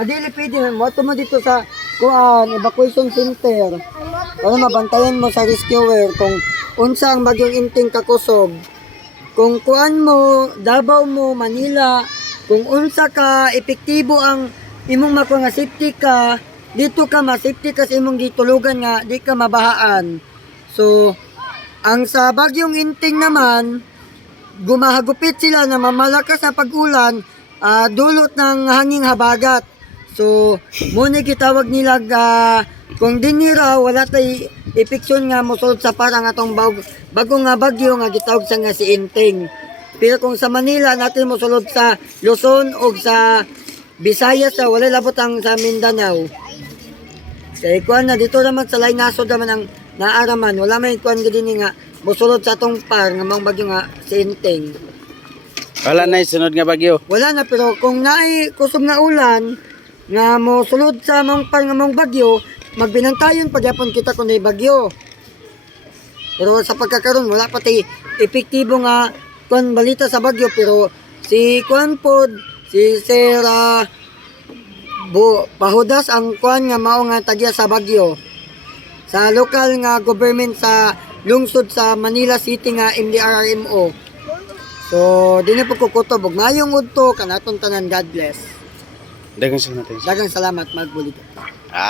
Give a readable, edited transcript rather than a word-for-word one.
Adili pwede mo mo dito sa kuan evacuation center para mabantayan mo sa rescuer kung unsa ang bagyong inting kakusog. Kung kuan mo Davao mo Manila, kung unsa ka epektibo ang imong makuha nga safety ka, dito ka ma-safety ka sa imong gitulugan nga di ka mabahaan. So ang sa bagyong inting naman, gumahagupit sila na mamalakas sa pag-ulan, dulot ng hanging habagat. So, muna gitawag nila kung dinira wala tay epeksyon nga mosulod sa parang atong bagong nga bagyo nga gitawag sa nga si Inting. Pero kung sa Manila natin mosulod sa Luzon o sa Visayas wala labot ang sa Mindanao. Kaya kuan na dito naman sa lain nasod naman ang naaraman, wala may kuan gini nga mosulod sa atong par nga mga bagyo nga si Inting. Wala na sunod nga bagyo. Wala na, pero kung naay kusog nga ulan nga mo sulod sa mong par nga mong bagyo, magbinantayon pagyapon kita kung may bagyo. Pero sa pagkakaroon wala pati epektibo nga kuan balita sa bagyo, pero si kuan pod si Sir Pahudas ang kuan nga mao nga tagya sa bagyo sa lokal nga government sa lungsod sa Manila City nga MDRRMO. So, di na pagkukutob. Mayong udto, kanaton tanan, God bless. Dagang salamat. Dagang salamat, magbulig.